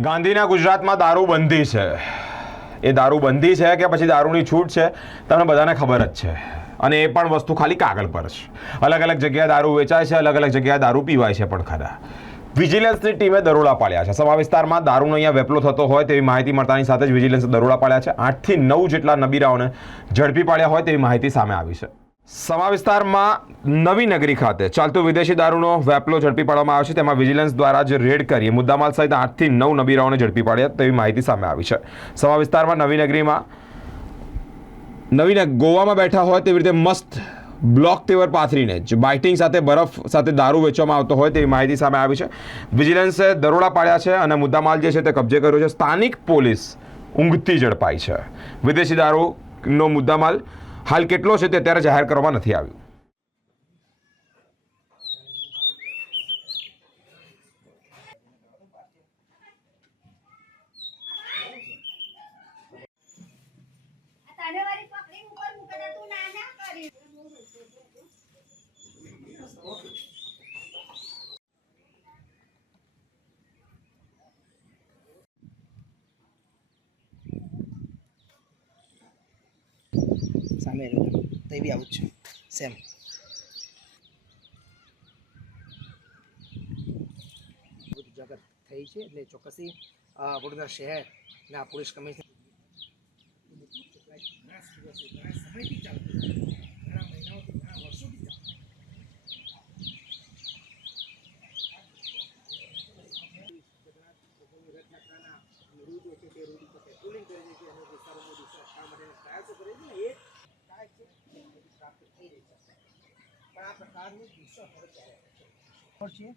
ગાંધીના ગુજરાતમાં દારૂબંધી છે. એ દારૂબંધી છે કે પછી દારૂની છૂટ છે, તમને બધાને ખબર જ છે. અને એ પણ વસ્તુ ખાલી કાગળ પર છે અલગ અલગ જગ્યાએ દારૂ વેચાય છે, અલગ અલગ જગ્યાએ દારૂ પીવાય છે પણ ખરા. વિજિલન્સની ટીમે દરોડા પાડ્યા છે. સમા વિસ્તારમાં દારૂનો અહીંયા વેપલો થતો હોય તેવી માહિતી મળતાની સાથે જ વિજિલન્સે દરોડા પાડ્યા છે. આઠથી નવ જેટલા નબીરાઓને ઝડપી પાડ્યા હોય તેવી માહિતી સામે આવી છે. સમા વિસ્તારમાં નવી નગરી ખાતે ચાલતો વિદેશી દારૂનો વેપલો ઝડપી પાડવામાં આવ્યો છે. તેમાં વિજિલન્સ દ્વારા જે રેડ કરી મુદ્દામાલ સહિત આઠથી નવ નબીરાઓને ઝડપી પાડ્યા તેવી માહિતી સામે આવી છે. સમા વિસ્તારમાં નવી નગરીમાં, નવી ગોવામાં બેઠા હોય તેવી રીતે મસ્ત બ્લોક તેવર પાથરીને જ બાઇટિંગ સાથે બરફ સાથે દારૂ વેચવામાં આવતો હોય તેવી માહિતી સામે આવી છે. વિજિલન્સે દરોડા પાડ્યા છે અને મુદ્દામાલ જે છે તે કબજે કર્યો છે. સ્થાનિક પોલીસ ઊંઘતી ઝડપાઈ છે. વિદેશી દારૂનો મુદ્દામાલ હાલ કેટલો છે તે અત્યારે જાહેર કરવામાં નથી આવ્યું. તને સામે રહ્યો તે બી આવું જ છે સેમ બધી જગત થઈ છે એટલે ચોક્કસથી અ, વડોદરા શહેરના પોલીસ કમિશનર ઘણા દિવસો, ઘણા સમયથી ચાલતું છે. ઘણા મહિનાઓથી ઘણા વર્ષોથી ચાલતું છે. રથયાત્રાના રૂટ હોય છે તે રૂટ ઉપર પેટ્રોલિંગ કરે છે અને વિસ્તારોમાં દિશા માટેના પ્રયાસો કરે છે ને એ થાય છે એ બધું પ્રાપ્ત થઈ રહી છે પણ આ પ્રકારનું દૂષણ હવે ખબર છે?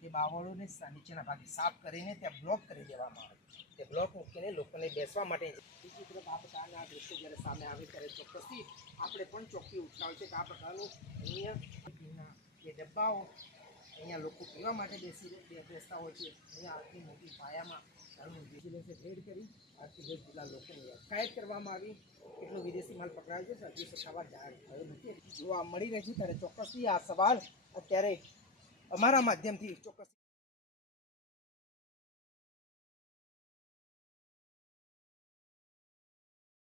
તે બાવળોને નીચેના ભાગે સાફ કરીને ત્યાં બ્લોક કરી દેવામાં આવે તે બ્લોક મૂકીને લોકોને બેસવા માટે બીજી તરફ આ પ્રકારના દૃશ્યો જ્યારે સામે આવે ત્યારે ચોક્કસથી આપણે પણ ચોખ્ખી ઉઠાવે છે કે આ પ્રકારનું અહીંયા જે ડબ્બાઓ અહીંયા લોકો પીવા માટે બેસી બેસતા હોય છે. અહીંયા આટલી મોટી પાયામાં વિજિલન્સે કરી આટલી દસ જેટલા લોકોની અટકાયત કરવામાં આવી? કેટલો વિદેશી માલ પકડાયો છે? હજી સવાર જાહેર થયો નથી. જોવા મળી રહે છે ત્યારે ચોક્કસથી આ સવાલ અત્યારે અમારા માધ્યમથી ચોક્કસ